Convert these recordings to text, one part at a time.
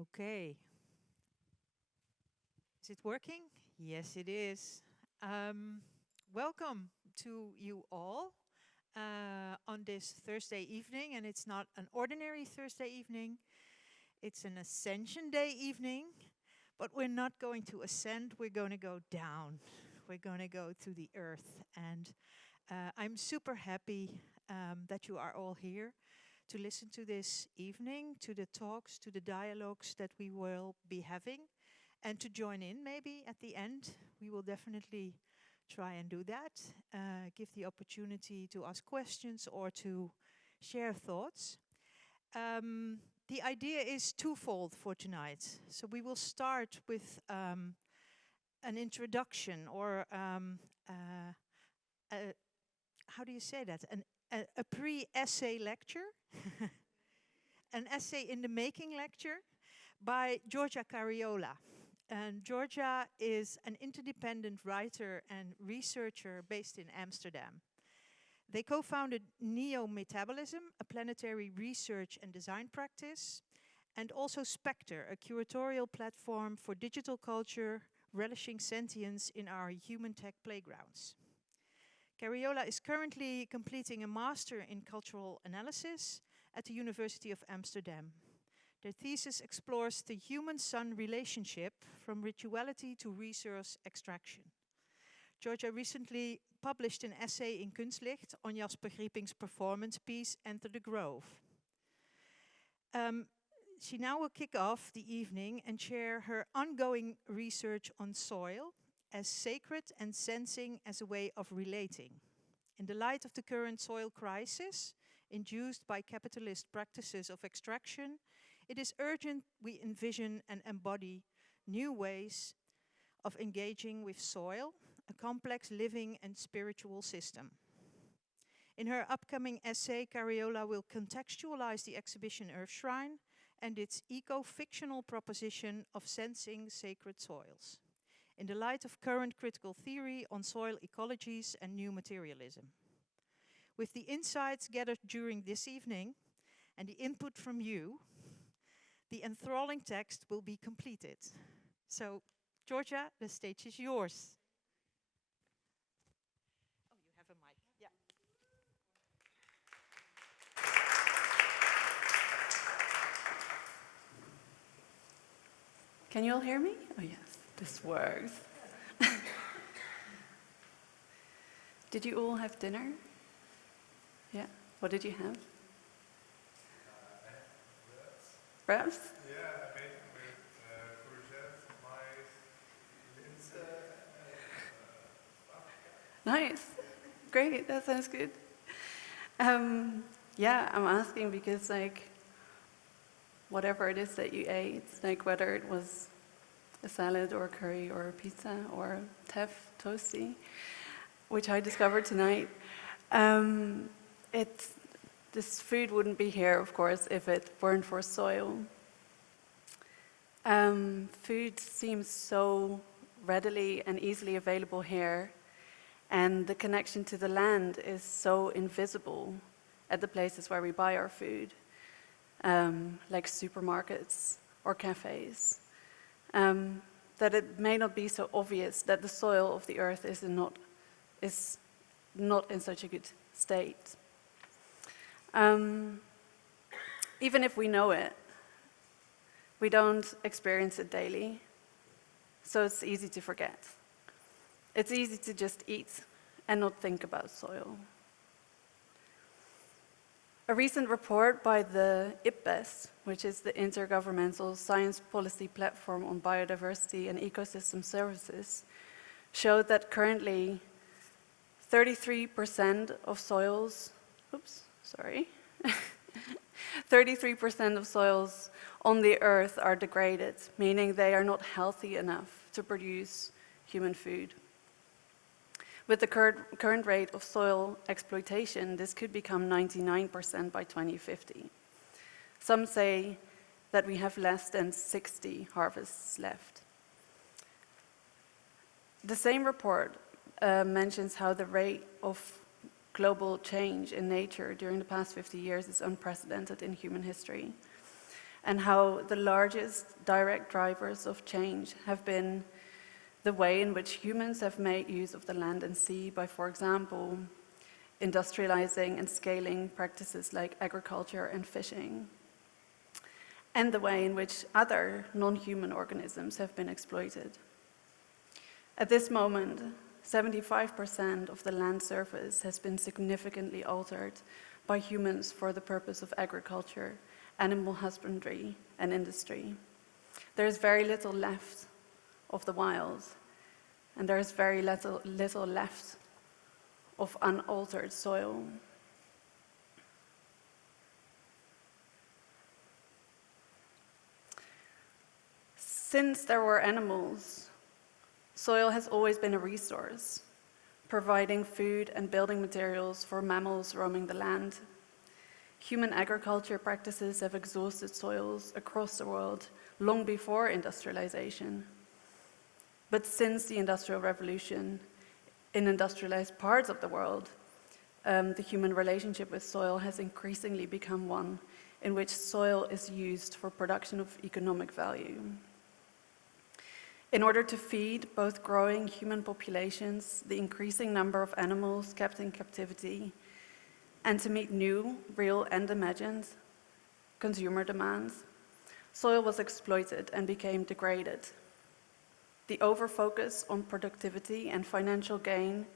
Okay. Is it working? Yes, it is. Welcome to you all on this Thursday evening, and it's not an ordinary Thursday evening, it's an Ascension Day evening, but we're not going to ascend, we're going to go down. We're going to go to the earth, and I'm super happy that you are all here to listen to this evening, to the talks, to the dialogues that we will be having, and to join in maybe at the end. We will definitely try and do that, give the opportunity to ask questions or to share thoughts. The idea is twofold for tonight. So we will start with an introduction or a, how do you say that? A pre-essay lecture, an essay in the making lecture by Georgia Kareola. And Georgia is an interdependent writer and researcher based in Amsterdam. They co-founded Neo-Metabolism, a planetary research and design practice, and also Spectre, a curatorial platform for digital culture, relishing sentience in our human tech playgrounds. Kareola is currently completing a master in cultural analysis at the University of Amsterdam. Their thesis explores the human-sun relationship from rituality to resource extraction. Georgia recently published an essay in Kunstlicht on Jasper Griepink's performance piece, Enter the Grove. She now will kick off the evening and share her ongoing research on soil as sacred and sensing as a way of relating. In the light of the current soil crisis, induced by capitalist practices of extraction, it is urgent we envision and embody new ways of engaging with soil, a complex living and spiritual system. In her upcoming essay, Kareola will contextualize the exhibition Earthshrine and its eco-fictional proposition of sensing sacred soils, in the light of current critical theory on soil ecologies and new materialism. With the insights gathered during this evening and the input from you, the enthralling text will be completed. So, Georgia, the stage is yours. Oh, you have a mic. Yeah. Can you all hear me? Oh yes, this works. Did you all have dinner? Yeah. What did you have? I had wraps. Wraps? Yeah, I made them with courgette, mais, linse, paprika. Nice. Great, that sounds good. Yeah, I'm asking because whatever it is that you ate, whether it was a salad or a curry or a pizza or teff toasty, which I discovered tonight, this food wouldn't be here, of course, if it weren't for soil. Food seems so readily and easily available here, and the connection to the land is so invisible at the places where we buy our food, like supermarkets or cafes, that it may not be so obvious that the soil of the earth is not in such a good state. Even if we know it, we don't experience it daily, so it's easy to forget. It's easy to just eat and not think about soil. A recent report by the IPBES, which is the Intergovernmental Science Policy Platform on Biodiversity and Ecosystem Services, showed that currently 33% of soils, 33% of soils on the earth are degraded, meaning they are not healthy enough to produce human food. With the current rate of soil exploitation, this could become 99% by 2050. Some say that we have less than 60 harvests left. The same report mentions how the rate of global change in nature during the past 50 years is unprecedented in human history. and how the largest direct drivers of change have been the way in which humans have made use of the land and sea by, for example, industrializing and scaling practices like agriculture and fishing, and the way in which other non-human organisms have been exploited. At this moment, 75% of the land surface has been significantly altered by humans for the purpose of agriculture, animal husbandry, and industry. There is very little left of the wild, and there is very little left of unaltered soil. Since there were animals, soil has always been a resource, providing food and building materials for mammals roaming the land. Human agriculture practices have exhausted soils across the world long before industrialization. But since the Industrial Revolution, in industrialized parts of the world, the human relationship with soil has increasingly become one in which soil is used for production of economic value. In order to feed both growing human populations, the increasing number of animals kept in captivity, and to meet new, real and imagined consumer demands, soil was exploited and became degraded. The over-focus on productivity and financial gain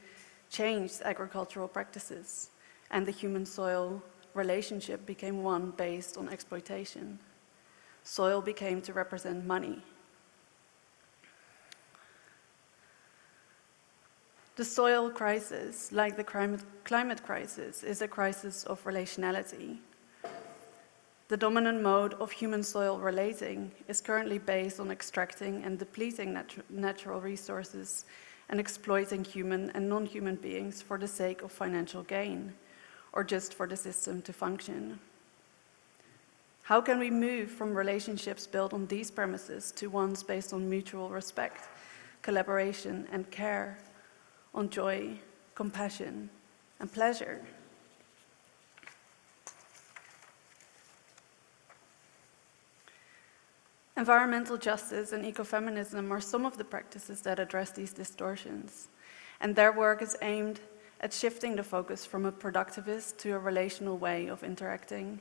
changed agricultural practices, and the human-soil relationship became one based on exploitation. Soil became to represent money. The soil crisis, like the climate crisis, is a crisis of relationality. The dominant mode of human-soil relating is currently based on extracting and depleting natural resources and exploiting human and non-human beings for the sake of financial gain, or just for the system to function. How can we move from relationships built on these premises to ones based on mutual respect, collaboration, and care, on joy, compassion, and pleasure? Environmental justice and ecofeminism are some of the practices that address these distortions, and their work is aimed at shifting the focus from a productivist to a relational way of interacting.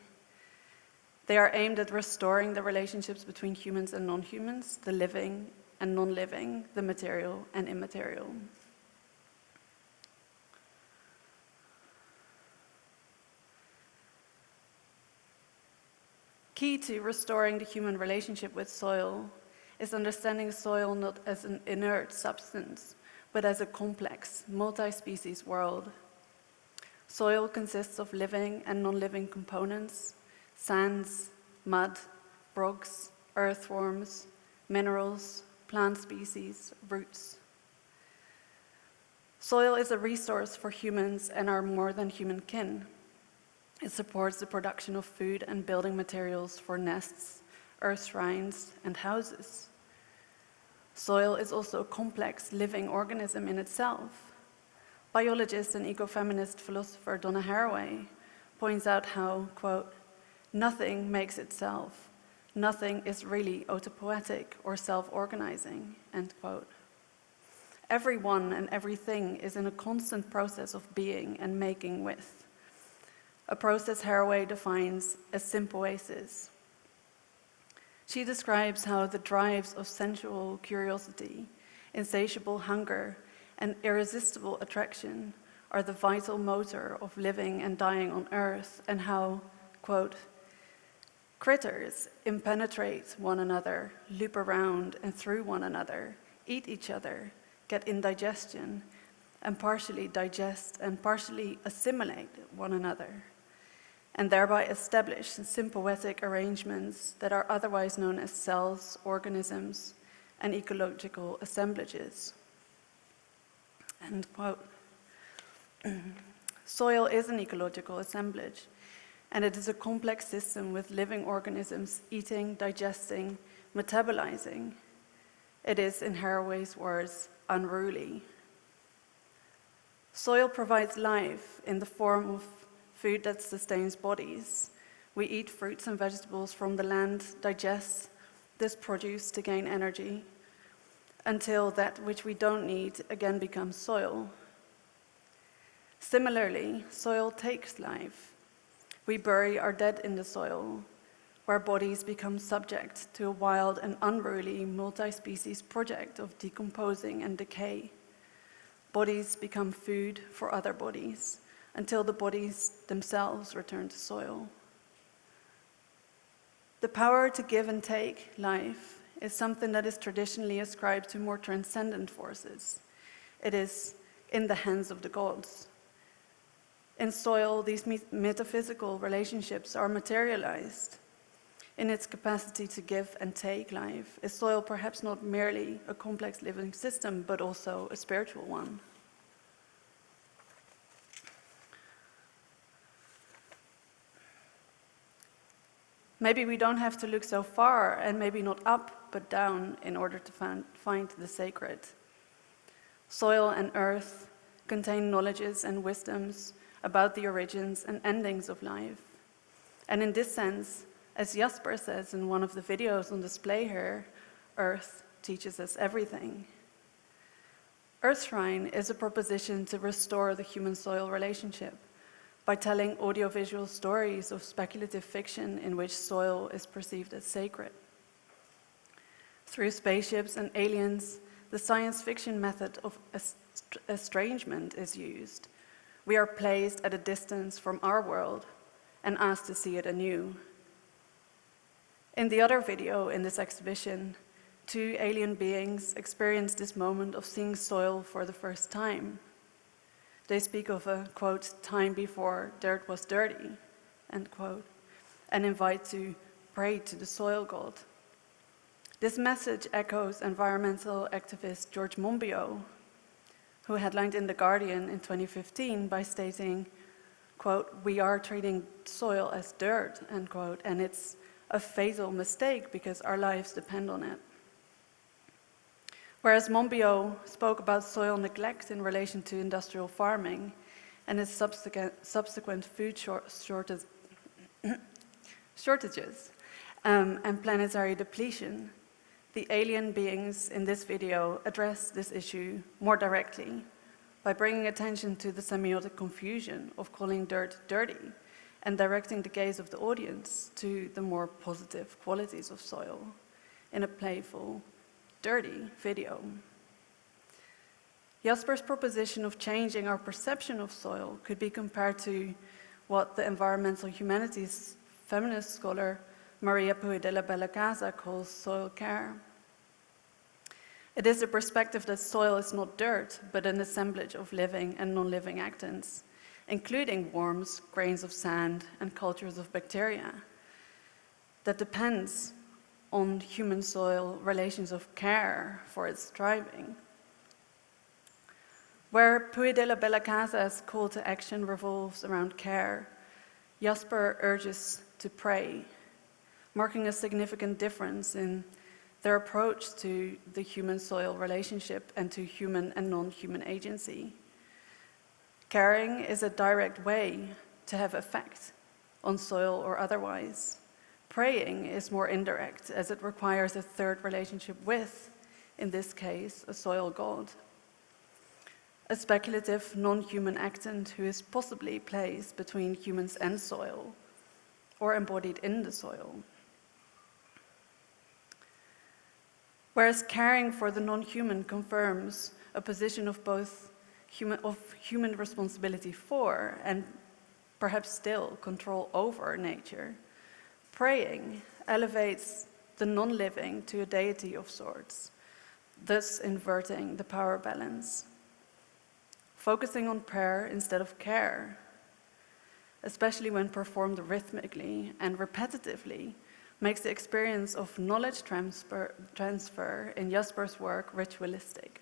They are aimed at restoring the relationships between humans and non-humans, the living and non-living, the material and immaterial. Key to restoring the human relationship with soil is understanding soil not as an inert substance, but as a complex, multi-species world. Soil consists of living and non-living components: sands, mud, rocks, earthworms, minerals, plant species, roots. Soil is a resource for humans and our more than human kin. It supports the production of food and building materials for nests, earthshrines, and houses. Soil is also a complex living organism in itself. Biologist and ecofeminist philosopher Donna Haraway points out how, quote, "Nothing makes itself. Nothing is really autopoietic or self-organizing," end quote. Everyone and everything is in a constant process of being and making with, a process Haraway defines as symbiosis. She describes how the drives of sensual curiosity, insatiable hunger, and irresistible attraction are the vital motor of living and dying on Earth, and how, quote, "Critters impenetrate one another, loop around and through one another, eat each other, get indigestion, and partially digest and partially assimilate one another, and thereby establish symbiotic arrangements that are otherwise known as cells, organisms, and ecological assemblages." End quote. Soil is an ecological assemblage, and it is a complex system with living organisms eating, digesting, metabolizing. It is, in Haraway's words, unruly. Soil provides life in the form of food that sustains bodies, We eat fruits and vegetables from the land, digest this produce to gain energy, until that which we don't need again becomes soil. Similarly, soil takes life. We bury our dead in the soil, where bodies become subject to a wild and unruly multi-species project of decomposing and decay. Bodies become food for other bodies, until the bodies themselves return to soil. The power to give and take life is something that is traditionally ascribed to more transcendent forces. It is in the hands of the gods. In soil, these metaphysical relationships are materialized. In its capacity to give and take life, is soil perhaps not merely a complex living system, but also a spiritual one? Maybe we don't have to look so far, and maybe not up, but down, in order to find the sacred. Soil and earth contain knowledges and wisdoms about the origins and endings of life. And in this sense, as Jasper says in one of the videos on display here, earth teaches us everything. Earthshrine is a proposition to restore the human-soil relationship by telling audiovisual stories of speculative fiction in which soil is perceived as sacred. Through spaceships and aliens, the science fiction method of estrangement is used. We are placed at a distance from our world and asked to see it anew. In the other video in this exhibition, two alien beings experience this moment of seeing soil for the first time. They speak of a, quote, time before dirt was dirty, end quote, and invite to pray to the soil god. This message echoes environmental activist George Monbiot, who headlined in The Guardian in 2015 by stating, quote, we are treating soil as dirt, end quote, and it's a fatal mistake because our lives depend on it. Whereas Monbiot spoke about soil neglect in relation to industrial farming and its subsequent food shortages and planetary depletion, the alien beings in this video address this issue more directly by bringing attention to the semiotic confusion of calling dirt dirty and directing the gaze of the audience to the more positive qualities of soil in a playful, dirty video. Jasper's proposition of changing our perception of soil could be compared to what the environmental humanities feminist scholar Maria Puig de la Bella Casa calls soil care. It is a perspective that soil is not dirt, but an assemblage of living and non-living actants, including worms, grains of sand, and cultures of bacteria, that depends on human-soil relations of care for its thriving. Where Puig de la Bella Casa's call to action revolves around care, Jasper urges to pray, marking a significant difference in their approach to the human-soil relationship and to human and non-human agency. Caring is a direct way to have effect on soil or otherwise. Praying is more indirect, as it requires a third relationship with, in this case, a soil god. A speculative, non-human actant who is possibly placed between humans and soil, or embodied in the soil. Whereas caring for the non-human confirms a position of both human responsibility for, and perhaps still control over nature, praying elevates the non-living to a deity of sorts, thus inverting the power balance. Focusing on prayer instead of care, especially when performed rhythmically and repetitively, makes the experience of knowledge transfer in Jasper's work ritualistic.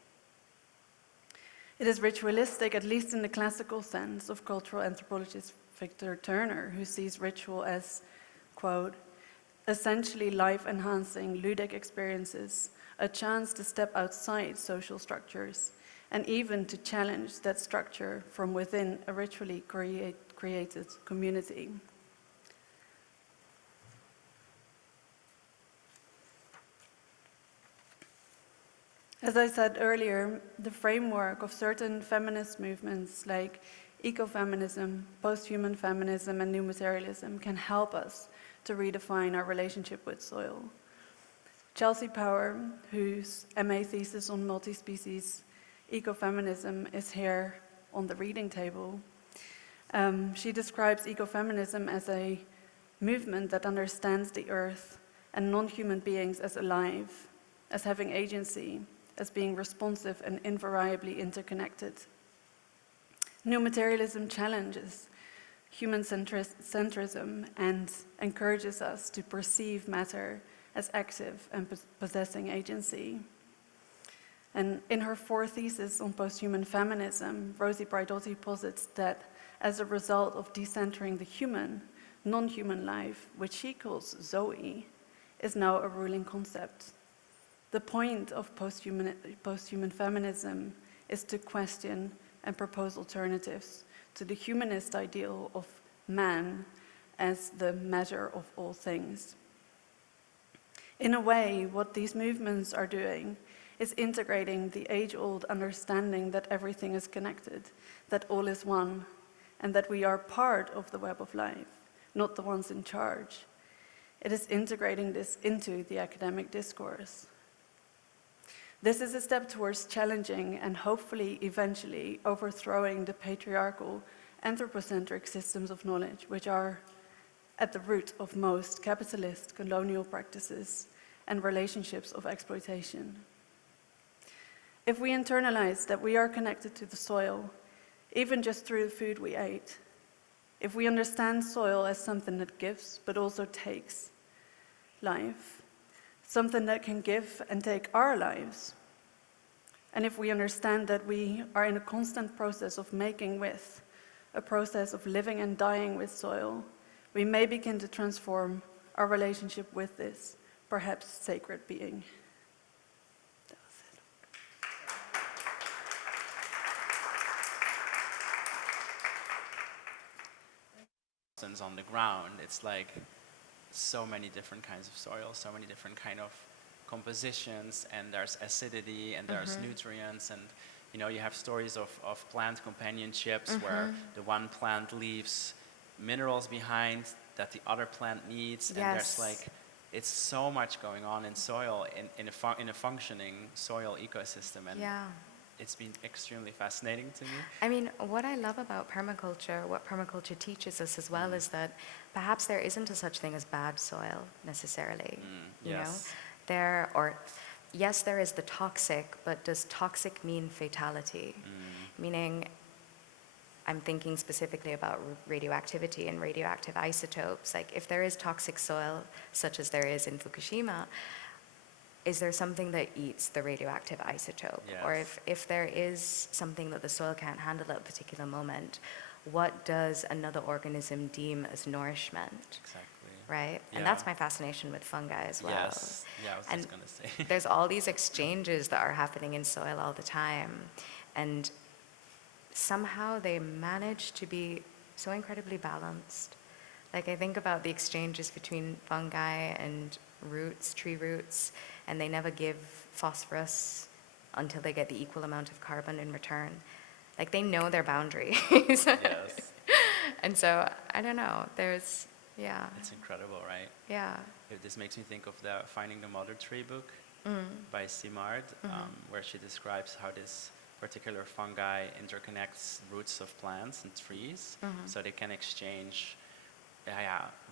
It is ritualistic, at least in the classical sense of cultural anthropologist Victor Turner, who sees ritual as, quote, essentially life-enhancing ludic experiences, a chance to step outside social structures, and even to challenge that structure from within a ritually created community. As I said earlier, the framework of certain feminist movements like ecofeminism, post-human feminism, and new materialism can help us to redefine our relationship with soil. Chelsea Power, whose MA thesis on multi-species ecofeminism is here on the reading table, she describes ecofeminism as a movement that understands the earth and non-human beings as alive, as having agency, as being responsive and invariably interconnected. New materialism challenges human centrism and encourages us to perceive matter as active and possessing agency. And in her 4 thesis on post-human feminism, Rosie Braidotti posits that as a result of decentering the human, non-human life, which she calls Zoe, is now a ruling concept. The point of post-human feminism is to question and propose alternatives to the humanist ideal of man as the measure of all things. In a way, what these movements are doing is integrating the age-old understanding that everything is connected, that all is one, and that we are part of the web of life, not the ones in charge. It is integrating this into the academic discourse. This is a step towards challenging and hopefully eventually overthrowing the patriarchal, anthropocentric systems of knowledge, which are at the root of most capitalist colonial practices and relationships of exploitation. If we internalize that we are connected to the soil, even just through the food we ate, if we understand soil as something that gives but also takes life, something that can give and take our lives, and if we understand that we are in a constant process of making with, a process of living and dying with soil, we may begin to transform our relationship with this, perhaps sacred being. That was it. On the ground, it's like so many different kinds of soil, so many different kind of compositions, and there's acidity and there's nutrients, and you have stories of plant companionships where the one plant leaves minerals behind that the other plant needs, and there's like, it's so much going on in soil, in a functioning soil ecosystem, and it's been extremely fascinating to me. I mean, what I love about permaculture, what permaculture teaches us as well, is that perhaps there isn't a such thing as bad soil necessarily. You know, yes, there is the toxic, but does toxic mean fatality? Meaning, I'm thinking specifically about radioactivity and radioactive isotopes. Like, if there is toxic soil, such as there is in Fukushima, is there something that eats the radioactive isotope? Yes. Or if there is something that the soil can't handle at a particular moment, what does another organism deem as nourishment? Exactly. Right? Yeah. And that's my fascination with fungi as well. Yes. Yeah, I was And just going to say. there's all these exchanges that are happening in soil all the time. And somehow they manage to be so incredibly balanced. Like, I think about the exchanges between fungi and roots, tree roots, and they never give phosphorus until they get the equal amount of carbon in return. Like, they know their boundaries. Yes. And so, I don't know, there's, It's incredible, right? yeah. This makes me think of the Finding the Mother Tree book by Simard, where she describes how this particular fungi interconnects roots of plants and trees, so they can exchange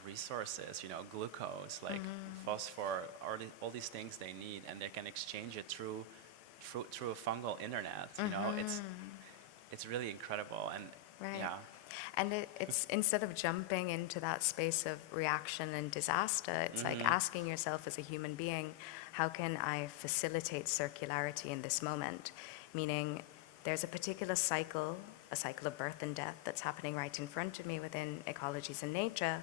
resources, glucose, like phosphor, all these things they need, and they can exchange it through a fungal internet. It's really incredible, and Right. And it's instead of jumping into that space of reaction and disaster, it's like asking yourself as a human being, how can I facilitate circularity in this moment? Meaning, there's a particular cycle, a cycle of birth and death that's happening right in front of me within ecologies and nature,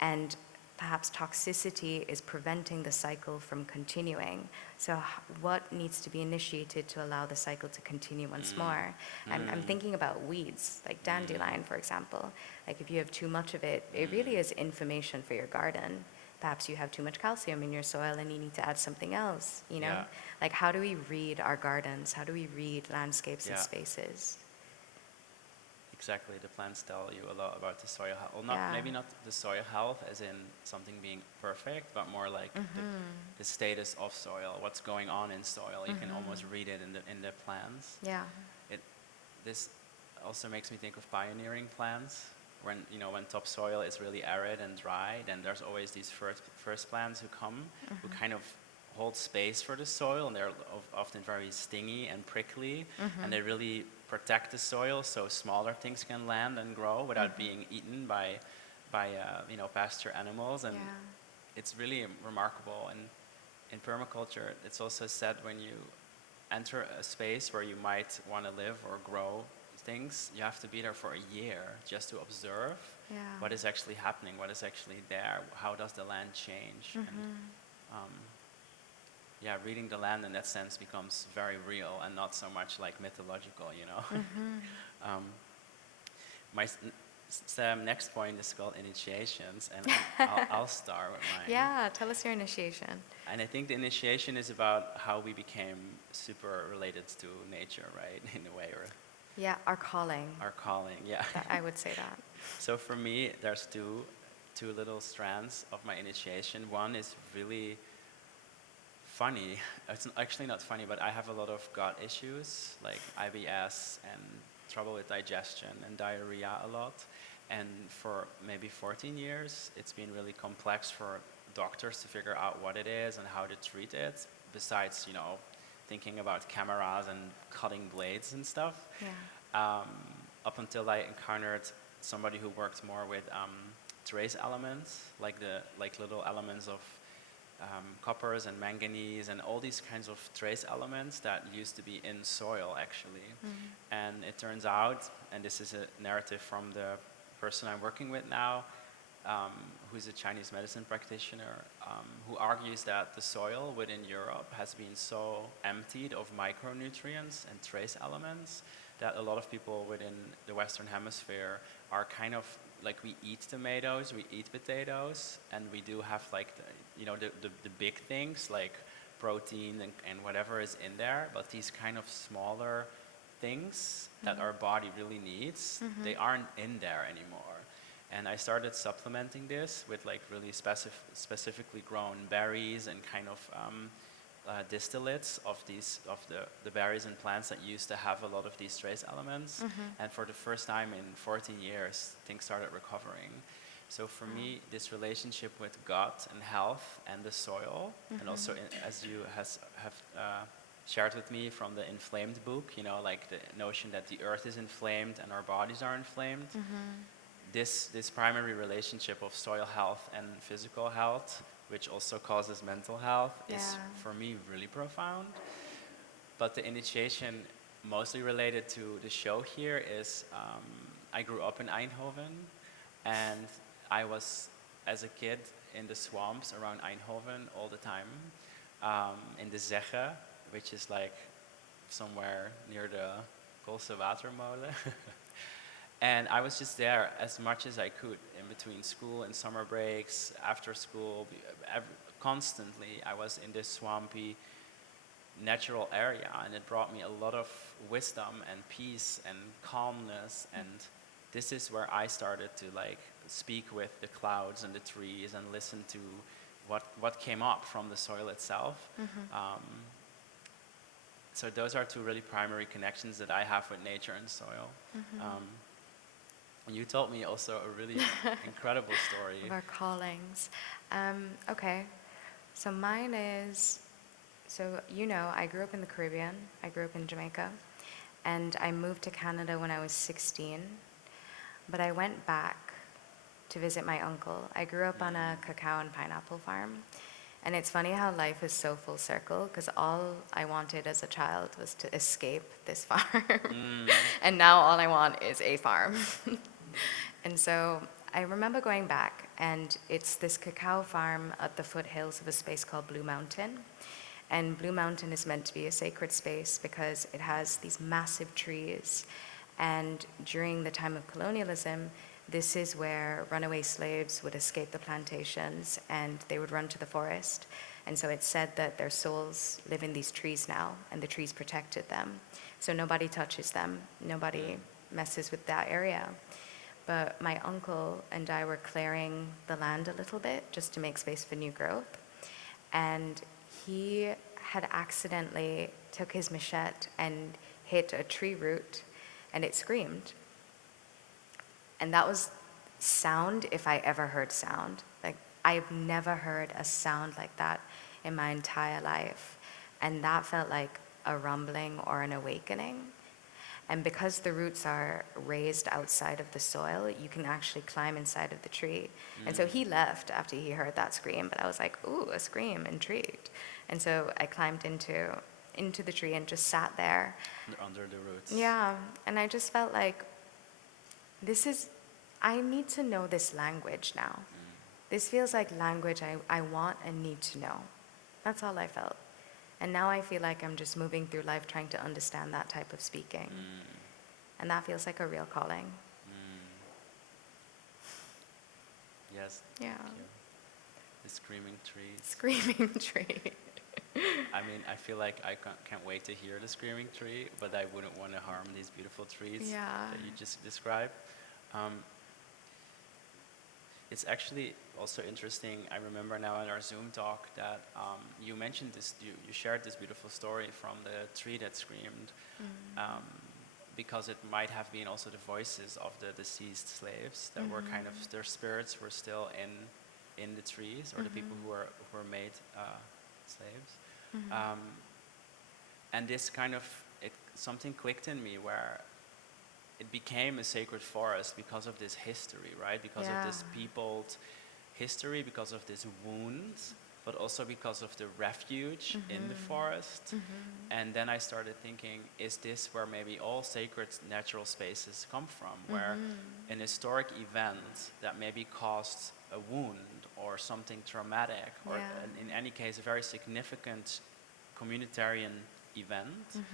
and perhaps toxicity is preventing the cycle from continuing. So what needs to be initiated to allow the cycle to continue once more? I'm thinking about weeds, like dandelion, for example. Like, if you have too much of it, it really is information for your garden. perhaps you have too much calcium in your soil and you need to add something else, you know? Yeah. Like, how do we read our gardens? How do we read landscapes and Yeah. spaces? Exactly, the plants tell you a lot about the soil health. Well, Yeah. maybe not the soil health as in something being perfect, but more like the status of soil, what's going on in soil. You can almost read it in the plants. Yeah. This also makes me think of pioneering plants. When topsoil is really arid and dry, then there's always these first plants who come, who kind of hold space for the soil, and they're often very stingy and prickly, and they really protect the soil so smaller things can land and grow without being eaten by pasture animals, and it's really remarkable. And in permaculture, it's also said when you enter a space where you might want to live or grow things, you have to be there for a year just to observe what is actually happening, what is actually there, how does the land change. And, reading the land in that sense becomes very real and not so much like mythological, My next point is called initiations, and I'll start with mine. Yeah, tell us your initiation. And I think the initiation is about how we became super related to nature, right, in a way, or Yeah, our calling. our calling, yeah. I would say that. So for me, there's two little strands of my initiation. One is really funny. It's actually not funny, but I have a lot of gut issues, like IBS and trouble with digestion and diarrhea a lot. And for maybe 14 years, it's been really complex for doctors to figure out what it is and how to treat it, besides, thinking about cameras and cutting blades and stuff. Yeah. Up until I encountered somebody who worked more with trace elements, like little elements of coppers and manganese and all these kinds of trace elements that used to be in soil, actually. And it turns out, and this is a narrative from the person I'm working with now, who's a Chinese medicine practitioner, who argues that the soil within Europe has been so emptied of micronutrients and trace elements that a lot of people within the Western Hemisphere are kind of like, we eat tomatoes, we eat potatoes, and we do have like the big things like protein and whatever is in there, but these kind of smaller things that our body really needs, they aren't in there anymore. And I started supplementing this with like really specifically grown berries and kind of distillates of the berries and plants that used to have a lot of these trace elements. And for the first time in 14 years, things started recovering. So for me, this relationship with gut and health and the soil, and also as you have shared with me from the Inflamed book, like the notion that the earth is inflamed and our bodies are inflamed. This primary relationship of soil health and physical health, which also causes mental health, is for me really profound. But the initiation mostly related to the show here is I grew up in Eindhoven, and I was, as a kid, in the swamps around Eindhoven all the time, in the Zegge, which is like somewhere near the Koolse Watermolen. And I was just there as much as I could in between school and summer breaks, after school, constantly. I was in this swampy, natural area, and it brought me a lot of wisdom and peace and calmness. And this is where I started to like speak with the clouds and the trees and listen to what came up from the soil itself. So those are two really primary connections that I have with nature and soil. And you told me also a really incredible story. Of our callings. Okay, so mine is, I grew up in the Caribbean. I grew up in Jamaica, and I moved to Canada when I was 16, but I went back to visit my uncle. I grew up on a cacao and pineapple farm, and it's funny how life is so full circle, because all I wanted as a child was to escape this farm, and now all I want is a farm. And so I remember going back, and it's this cacao farm at the foothills of a space called Blue Mountain. And Blue Mountain is meant to be a sacred space because it has these massive trees. And during the time of colonialism, this is where runaway slaves would escape the plantations and they would run to the forest. And so it's said that their souls live in these trees now, and the trees protected them. So nobody touches them, nobody messes with that area. But my uncle and I were clearing the land a little bit just to make space for new growth. And he had accidentally took his machete and hit a tree root, and it screamed. And that was sound if I ever heard sound. Like, I've never heard a sound like that in my entire life. And that felt like a rumbling or an awakening. And because the roots are raised outside of the soil, you can actually climb inside of the tree. And so he left after he heard that scream, but I was like, ooh, a scream, intrigued. And so I climbed into the tree and just sat there. Under the roots. Yeah, and I just felt like, I need to know this language now. This feels like language I want and need to know. That's all I felt. And now I feel like I'm just moving through life trying to understand that type of speaking. And that feels like a real calling. Yes. Yeah. Thank you. The screaming trees. Screaming tree. I mean, I feel like I can't wait to hear the screaming tree, but I wouldn't want to harm these beautiful trees Yeah. that you just described. It's actually also interesting. I remember now in our Zoom talk that you mentioned this, you shared this beautiful story from the tree that screamed, because it might have been also the voices of the deceased slaves that were kind of, their spirits were still in the trees, or the people who were made slaves. And this kind of, something clicked in me where it became a sacred forest because of this history, right? Because of this peopled history, because of this wounds, but also because of the refuge in the forest. And then I started thinking, is this where maybe all sacred natural spaces come from? Where an historic event that maybe caused a wound or something traumatic, or in any case, a very significant communitarian event,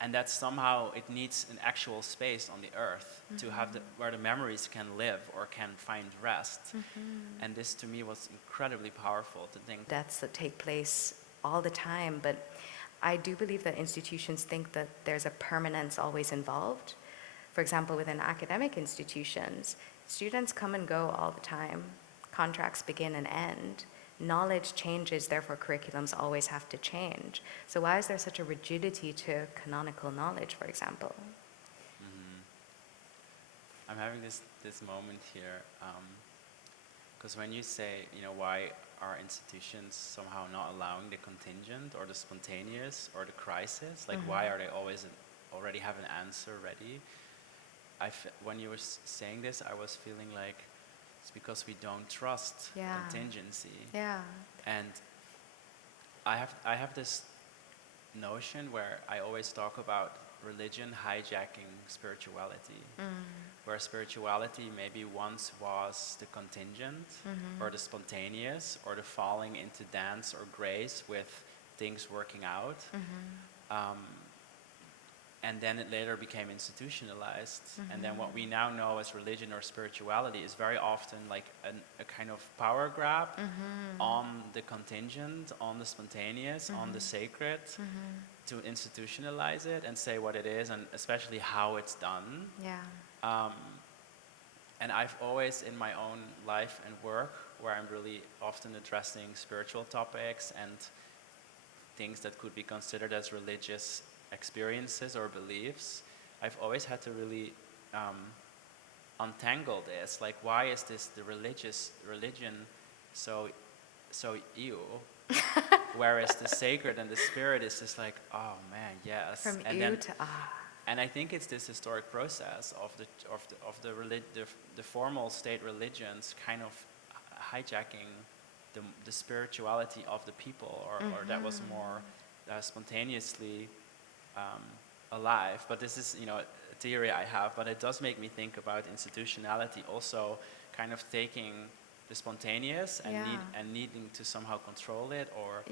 and that somehow it needs an actual space on the earth to have where the memories can live or can find rest. And this to me was incredibly powerful to think. Deaths that take place all the time, but I do believe that institutions think that there's a permanence always involved. For example, within academic institutions, students come and go all the time. Contracts begin and end. Knowledge changes, therefore curriculums always have to change. So why is there such a rigidity to canonical knowledge, for example? I'm having this moment here, because when you say, why are institutions somehow not allowing the contingent or the spontaneous or the crisis, like why are they always already have an answer ready? When you were saying this, I was feeling like it's because we don't trust contingency. Yeah. And I have this notion where I always talk about religion hijacking spirituality, where spirituality maybe once was the contingent or the spontaneous or the falling into dance or grace with things working out. And then it later became institutionalized. And then what we now know as religion or spirituality is very often like a kind of power grab on the contingent, on the spontaneous, on the sacred, to institutionalize it and say what it is, and especially how it's done. Yeah. And I've always, in my own life and work, where I'm really often addressing spiritual topics and things that could be considered as religious experiences or beliefs, I've always had to really untangle this. Like, why is this the religion so ew? Whereas the sacred and the spirit is just like, oh man, yes. From and ew then, to ah. And I think it's this historic process of the formal state religions kind of hijacking the spirituality of the people, or that was more spontaneously alive. But this is, a theory I have, but it does make me think about institutionality also kind of taking the spontaneous and needing to somehow control it or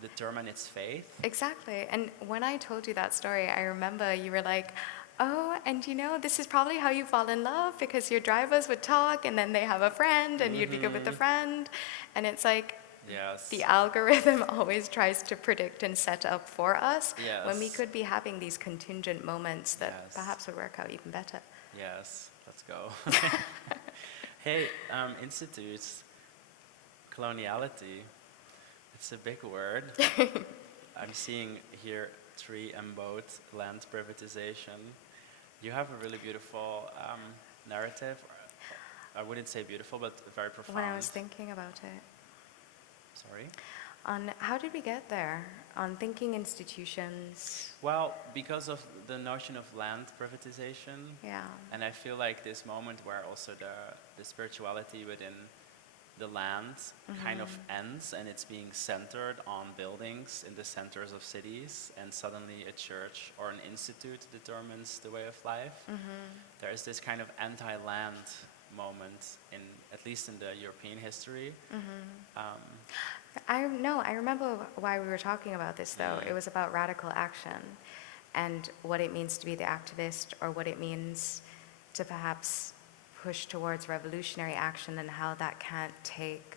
determine its fate. Exactly. And when I told you that story, I remember you were like, oh, and you know, this is probably how you fall in love, because your drivers would talk and then they have a friend and you'd be good with the friend. And it's like Yes. the algorithm always tries to predict and set up for us when we Yes. could be having these contingent moments that Yes. perhaps would work out even better. Yes, let's go. Hey, institutes, coloniality, it's a big word. I'm seeing here tree and boat, land privatization. You have a really beautiful narrative. I wouldn't say beautiful, but very profound. When I was thinking about it, Sorry? on how did we get there? On thinking institutions. Well, because of the notion of land privatization, Yeah. and I feel like this moment where also the spirituality within the land kind of ends and it's being centered on buildings in the centers of cities, and suddenly a church or an institute determines the way of life. There is this kind of anti-land moment, in at least in the European history. I remember why we were talking about this, though. It was about radical action and what it means to be the activist, or what it means to perhaps push towards revolutionary action, and how that can't take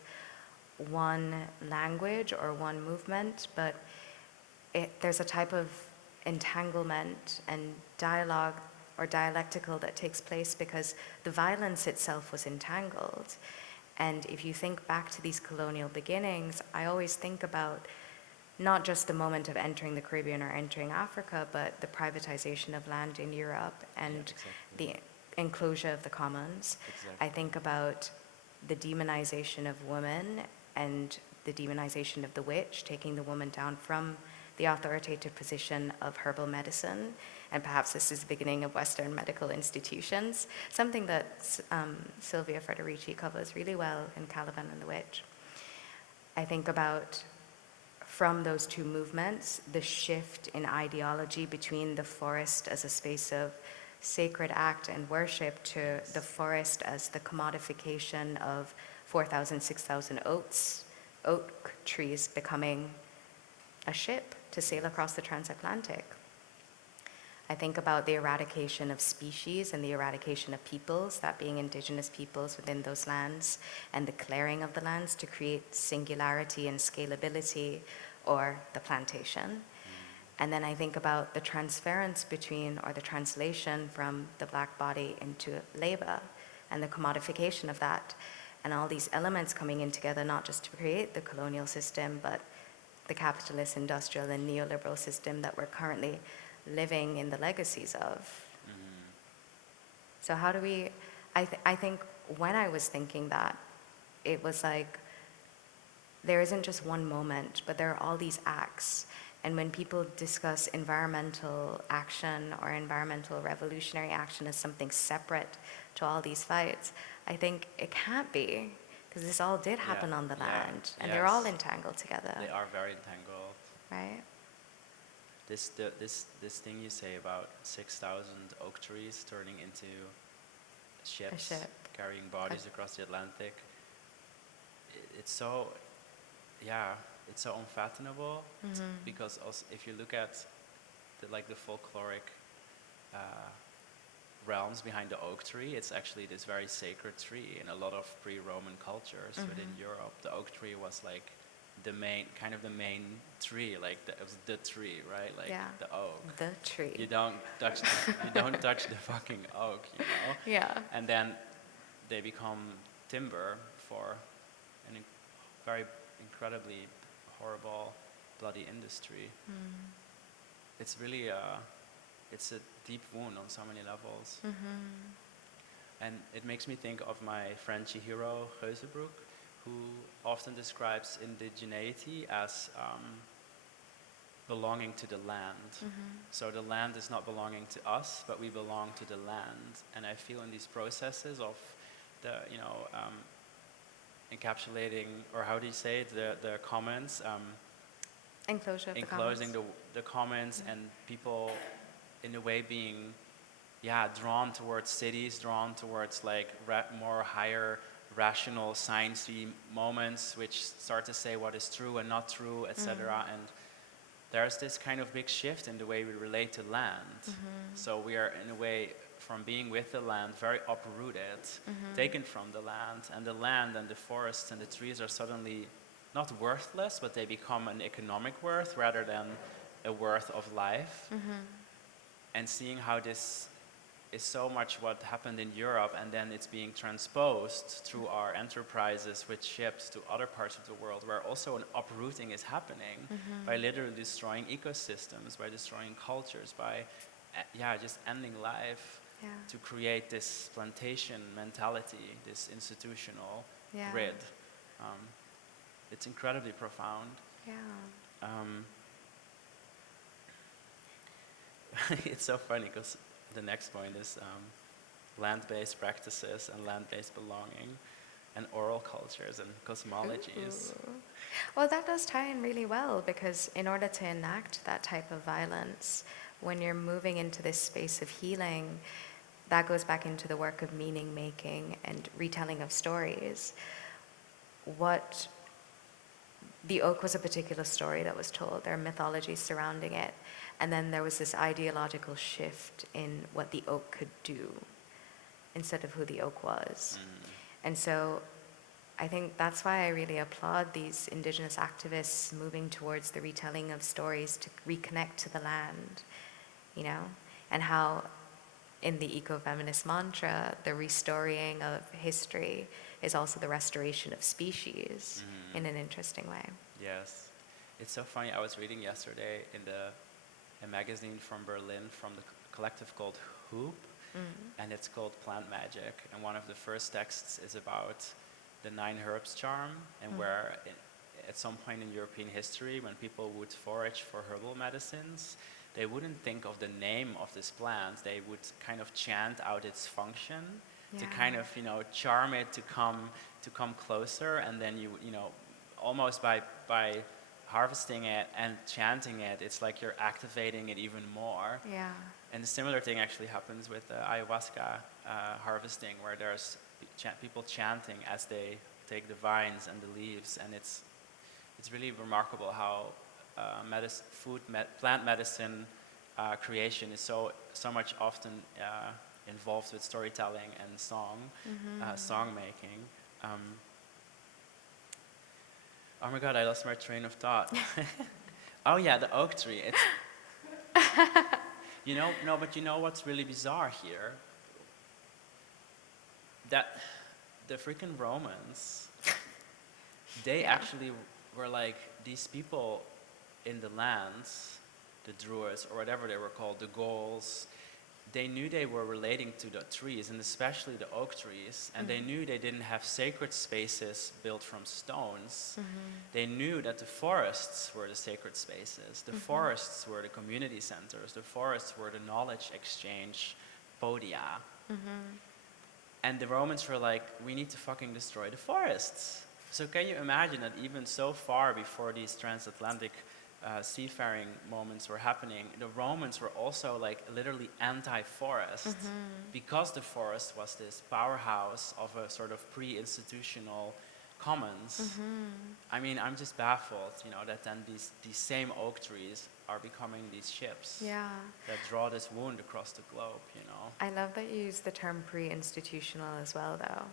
one language or one movement, but there's a type of entanglement and dialogue or dialectical that takes place because the violence itself was entangled. And if you think back to these colonial beginnings, I always think about not just the moment of entering the Caribbean or entering Africa, but the privatization of land in Europe and the enclosure of the commons. Exactly. I think about the demonization of women and the demonization of the witch, taking the woman down from the authoritative position of herbal medicine. And perhaps this is the beginning of Western medical institutions, something that Sylvia Federici covers really well in Caliban and the Witch. I think about, from those two movements, the shift in ideology between the forest as a space of sacred act and worship to the forest as the commodification of 4,000, 6,000 oak trees becoming a ship to sail across the transatlantic. I think about the eradication of species and the eradication of peoples, that being indigenous peoples within those lands, and the clearing of the lands to create singularity and scalability, or the plantation. And then I think about the transference between, or the translation from the black body into labor, and the commodification of that, and all these elements coming in together, not just to create the colonial system, but the capitalist, industrial, and neoliberal system that we're currently living in the legacies of. So how do we, I think when I was thinking that, it was like, there isn't just one moment, but there are all these acts. And when people discuss environmental action or environmental revolutionary action as something separate to all these fights, I think it can't be, because this all did happen on the land, and they're all entangled together. They are very entangled. Right? This thing you say about 6,000 oak trees turning into ships, ship. carrying bodies across the Atlantic. It's so, it's so unfathomable, because also if you look at the folkloric realms behind the oak tree, it's actually this very sacred tree. In a lot of pre-Roman cultures within Europe, the oak tree was like the main tree, like it was the tree, right? Like the oak. The tree. You don't touch the fucking oak, you know? Yeah. And then they become timber for an very incredibly horrible, bloody industry. It's really it's a deep wound on so many levels. And it makes me think of my friend Chihiro Geusebroek, who often describes indigeneity as belonging to the land. So the land is not belonging to us, but we belong to the land. And I feel in these processes of the, encapsulating, or how do you say it, the commons, Enclosure of enclosing the commons. the commons, and people in a way being drawn towards cities, drawn towards more higher rational sciencey moments which start to say what is true and not true, etc. And there's this kind of big shift in the way we relate to land. So we are, in a way, from being with the land, very uprooted, taken from the land and the forests and the trees are suddenly not worthless, but they become an economic worth rather than a worth of life. And seeing how this is so much what happened in Europe, and then it's being transposed through our enterprises with ships to other parts of the world, where also an uprooting is happening by literally destroying ecosystems, by destroying cultures, by just ending life to create this plantation mentality, this institutional grid. It's incredibly profound. It's so funny because the next point is land-based practices and land-based belonging and oral cultures and cosmologies. Ooh. Well, that does tie in really well, because in order to enact that type of violence, when you're moving into this space of healing, that goes back into the work of meaning making and retelling of stories. What the oak was a particular story that was told. There are mythologies surrounding it. And then there was this ideological shift in what the oak could do instead of who the oak was. And so I think that's why I really applaud these indigenous activists moving towards the retelling of stories to reconnect to the land, you know, and how in the eco-feminist mantra, the restoring of history is also the restoration of species in an interesting way. Yes. It's so funny. I was reading yesterday in a magazine from Berlin from the collective called Hoop, and it's called Plant Magic. And one of the first texts is about the 9 herbs charm, and where at some point in European history, when people would forage for herbal medicines, they wouldn't think of the name of this plant. They would kind of chant out its function to kind of, charm it to come closer, and then you almost by harvesting it and chanting it, it's like you're activating it even more. And a similar thing actually happens with ayahuasca harvesting, where there's people chanting as they take the vines and the leaves, and it's really remarkable how plant medicine creation is so much often involved with storytelling and song making. Oh my God, I lost my train of thought. Oh yeah, the oak tree. It's but you know what's really bizarre here? That the freaking Romans, they actually were like these people in the lands, the Druids or whatever they were called, the Gauls. They knew they were relating to the trees, and especially the oak trees, and they knew they didn't have sacred spaces built from stones. They knew that the forests were the sacred spaces. The forests were the community centers. The forests were the knowledge exchange podia. And the Romans were like, we need to fucking destroy the forests. So can you imagine that even so far before these transatlantic seafaring moments were happening, the Romans were also like literally anti-forest, because the forest was this powerhouse of a sort of pre-institutional commons. I mean, I'm just baffled, that then these same oak trees are becoming these ships that draw this wound across the globe, I love that you use the term pre-institutional as well, though,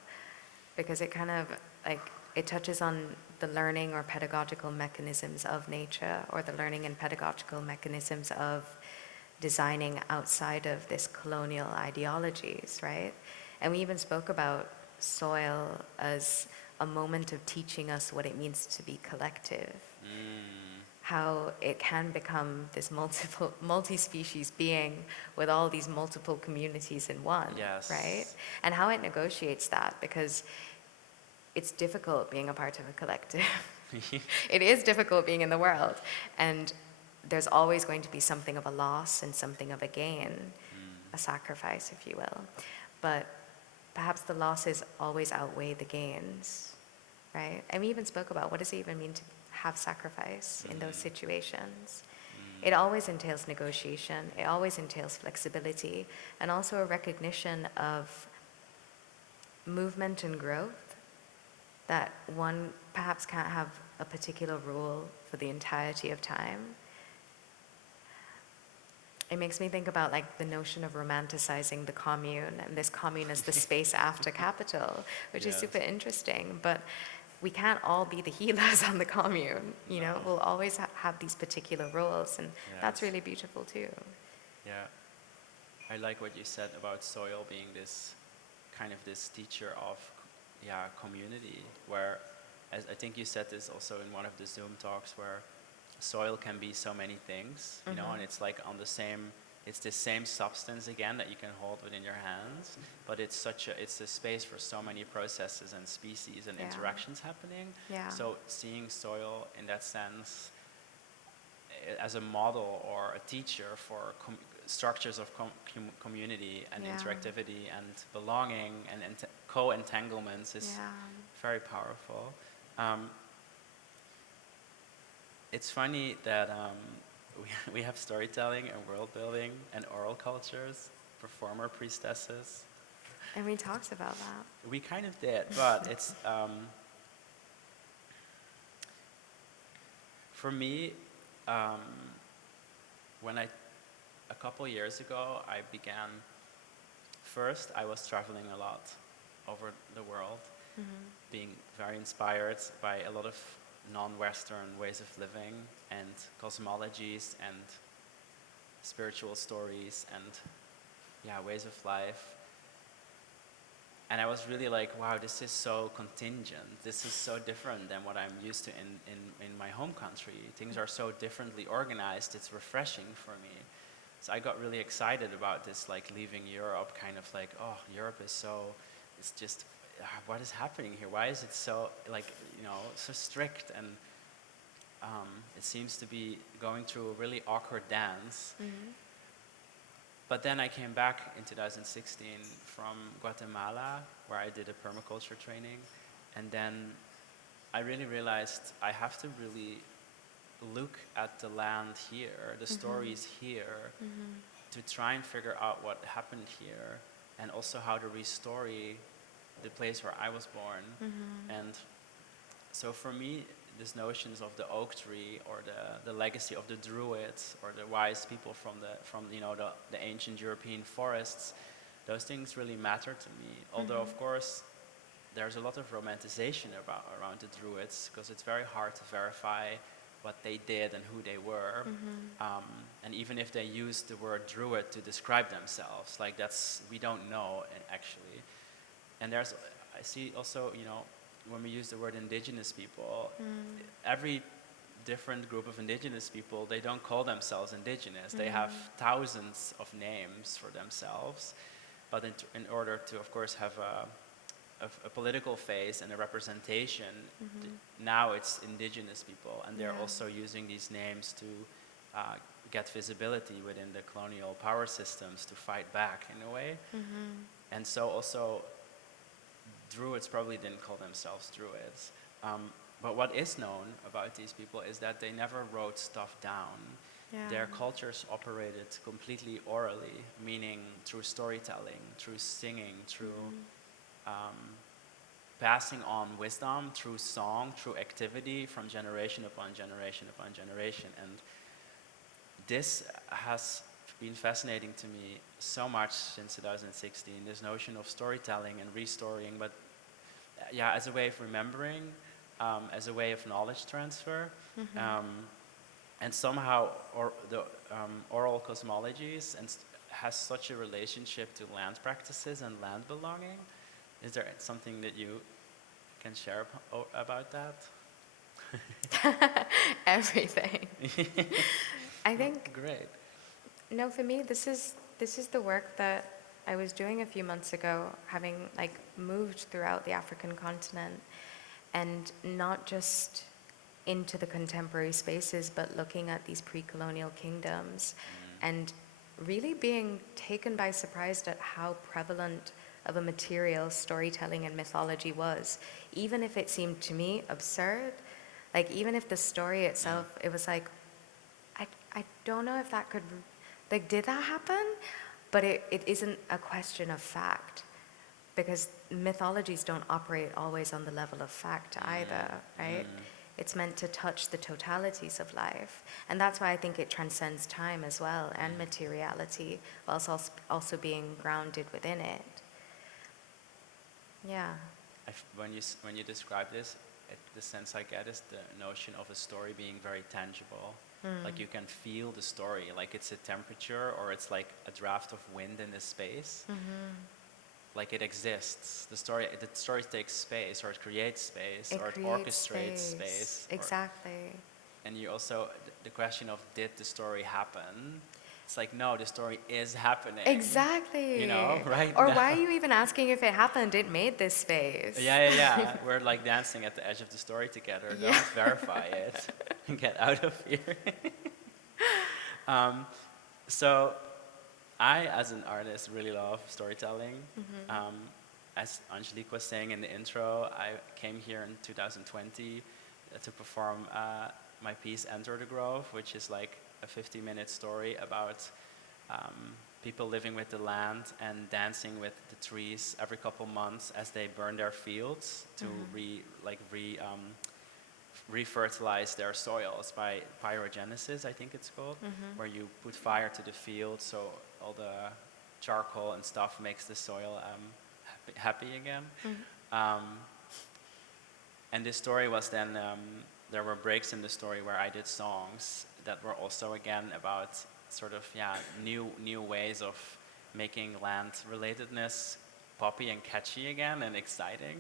because it kind of it touches on the learning or pedagogical mechanisms of nature, or the learning and pedagogical mechanisms of designing outside of this colonial ideologies, right? And we even spoke about soil as a moment of teaching us what it means to be collective. How it can become this multi-species being with all these multiple communities in one, right? And how it negotiates that, because it's difficult being a part of a collective. It is difficult being in the world. And there's always going to be something of a loss and something of a gain, a sacrifice, if you will. But perhaps the losses always outweigh the gains, right? And we even spoke about, what does it even mean to have sacrifice in those situations? It always entails negotiation. It always entails flexibility, and also a recognition of movement and growth, that one perhaps can't have a particular rule for the entirety of time, It makes me think about like the notion of romanticizing the commune and this commune as the space after capital, which is Yes. super interesting. But we can't all be the healers on the commune. You know, No. we'll always have these particular roles, and that's Yes. really beautiful too. Yeah. I like what you said about soil being this kind of this teacher of community, where, as I think you said this also in one of the Zoom talks, where soil can be so many things, you know, and it's like on the same, it's the same substance again that you can hold within your hands, but it's a space for so many processes and species and Yeah. interactions happening. Yeah. So seeing soil in that sense as a model or a teacher for structures of community and Yeah. interactivity and belonging and co-entanglements is Yeah. very powerful. It's funny that we have storytelling and world building and oral cultures, performer priestesses. And we talked about that. We kind of did, but it's for me, when a couple years ago, I began, first I was traveling a lot over the world, being very inspired by a lot of non-Western ways of living and cosmologies and spiritual stories and ways of life. And I was really like, wow, this is so contingent. This is so different than what I'm used to in my home country. Things are so differently organized. It's refreshing for me. So I got really excited about this, like leaving Europe, kind of like, oh, Europe is so, it's just, what is happening here? Why is it so, like, you know, so strict? And it seems to be going through a really awkward dance. But then I came back in 2016 from Guatemala, where I did a permaculture training. And then I really realized I have to really look at the land here, the stories here, to try and figure out what happened here, and also how to restore the place where I was born. And so for me, these notions of the oak tree or the legacy of the Druids or the wise people from you know the ancient European forests, those things really matter to me. Although of course there's a lot of romanticization around the Druids, because it's very hard to verify what they did and who they were. And even if they used the word Druid to describe themselves, like we don't know actually. And I see also, you know, when we use the word indigenous people, every different group of indigenous people, they don't call themselves indigenous. They have thousands of names for themselves. But in order to, of course, have a political face and a representation, now it's indigenous people. And they're also using these names to get visibility within the colonial power systems to fight back in a way. And so also, Druids probably didn't call themselves Druids. But what is known about these people is that they never wrote stuff down. Their cultures operated completely orally, meaning through storytelling, through singing, through passing on wisdom, through song, through activity from generation upon generation upon generation. And this has been fascinating to me so much since 2016, this notion of storytelling and restoring, but as a way of remembering, as a way of knowledge transfer, and somehow the oral cosmologies has such a relationship to land practices and land belonging. Is there something that you can share about that? Everything. I think. Great. No, for me, this is the work that I was doing a few months ago, having like moved throughout the African continent, and not just into the contemporary spaces, but looking at these pre-colonial kingdoms, and really being taken by surprise at how prevalent of a material storytelling and mythology was, even if it seemed to me absurd. Like even if the story itself, it was like, I don't know if that could, like, did that happen? But it isn't a question of fact, because mythologies don't operate always on the level of fact either, right? It's meant to touch the totalities of life. And that's why I think it transcends time as well and materiality, whilst also being grounded within it. Yeah. When you describe this, the sense I get is the notion of a story being very tangible. Like you can feel the story, like it's a temperature or it's like a draft of wind in the space. Like it exists. The story takes space, or it creates space, or it orchestrates space. Exactly. And you also, the question of did the story happen? It's like, no, the story is happening. Exactly. You know, right Or now. why are you even asking if it happened? It made this space. Yeah. We're like dancing at the edge of the story together. Yeah. Don't verify it. Get out of here. So I, as an artist, really love storytelling. As Angelique was saying in the intro, I came here in 2020 to perform my piece Enter the Grove, which is like a 50-minute story about people living with the land and dancing with the trees every couple months as they burn their fields to refertilize their soils by pyrogenesis, I think it's called, where you put fire to the field so all the charcoal and stuff makes the soil happy again. And this story was then, there were breaks in the story where I did songs that were also again about sort of, new ways of making land relatedness poppy and catchy again and exciting.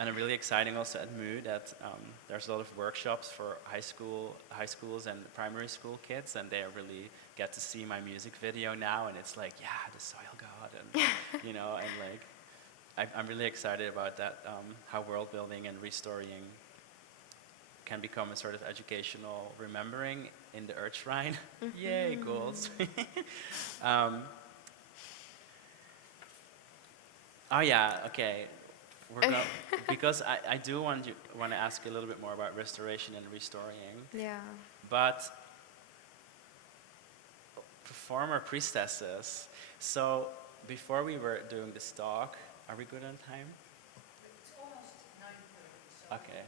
And really exciting also at Mu that there's a lot of workshops for high schools and primary school kids, and they really get to see my music video now, and it's like, the soil god, and and like, I'm really excited about that, how world building and restoring can become a sort of educational remembering in the Earthshrine. Yay, goals. Okay. Because I do want to ask you a little bit more about restoration and restoring. Yeah. But performer priestesses. So before we were doing this talk, are we good on time? It's almost 9:30. So Okay.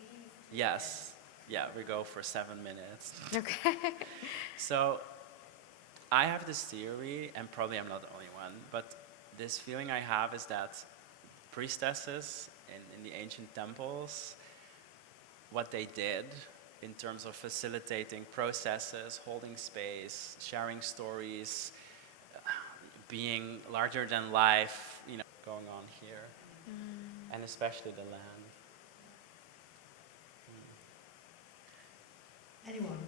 leave. Yes. Yeah, we go for 7 minutes. Okay. So I have this theory, and probably I'm not the only one, but this feeling I have is that priestesses in the ancient temples, what they did in terms of facilitating processes, holding space, sharing stories, being larger than life, going on here, and especially the land. Anyone?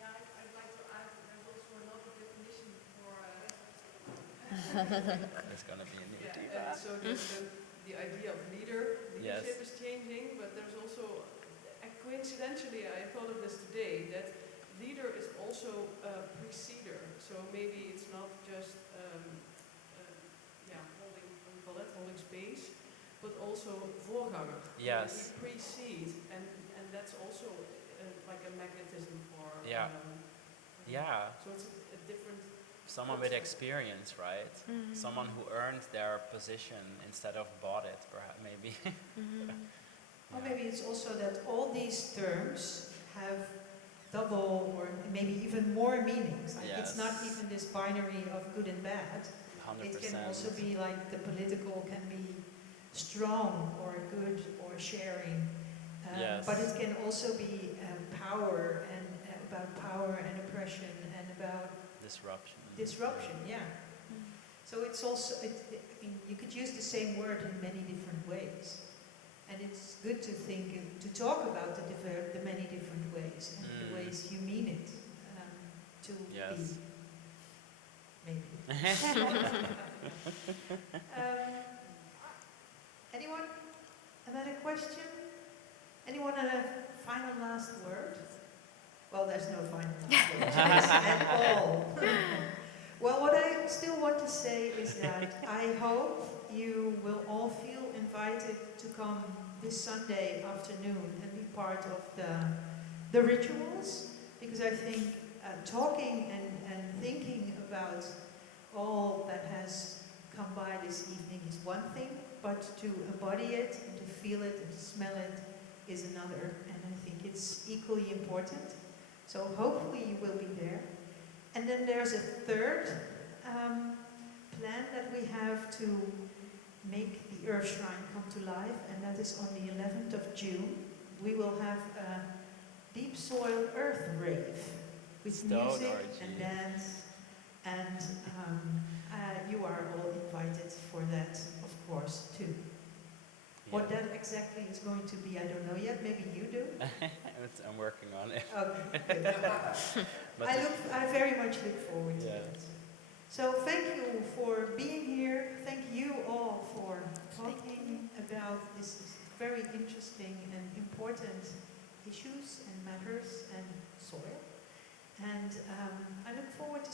Yeah, I'd like to add, there's also another definition for There's gonna be a new and so the idea of leadership Yes. is changing, but there's also, coincidentally, I thought of this today, that leader is also a preceder. So maybe it's not just holding space, but also voorganger. Yes. We precede, and that's also like a magnetism for. Yeah. So it's a different. Someone with experience, right? Someone who earned their position instead of bought it, perhaps, maybe. Or maybe it's also that all these terms have double or maybe even more meanings. Like it's not Yes. even this binary of good and bad. 100%. It can also be like the political can be strong or good or sharing. Yes. But it can also be power and about power and oppression and about disruption, yeah. So it's also, I mean, you could use the same word in many different ways. And it's good to think, to talk about the many different ways and the ways you mean it to Yes. be. Maybe. Anyone? Another question? Anyone have a final last word? Well, there's no final last word at all. Well, what I still want to say is that I hope you will all feel invited to come this Sunday afternoon and be part of the rituals, because I think talking and thinking about all that has come by this evening is one thing, but to embody it and to feel it and to smell it is another, and I think it's equally important. So hopefully you will be there. And then there's a third plan that we have to make the Earthshrine come to life, and that is on the 11th of June. We will have a deep soil earth rave with Stone music orgy. and dance, and you are all invited for that, of course, too. What that exactly is going to be, I don't know yet. Maybe you do. I'm working on it. Okay, good. But I very much look forward to Yeah. that. So thank you for being here. Thank you all for talking about this very interesting and important issues and matters and soil. And I look forward to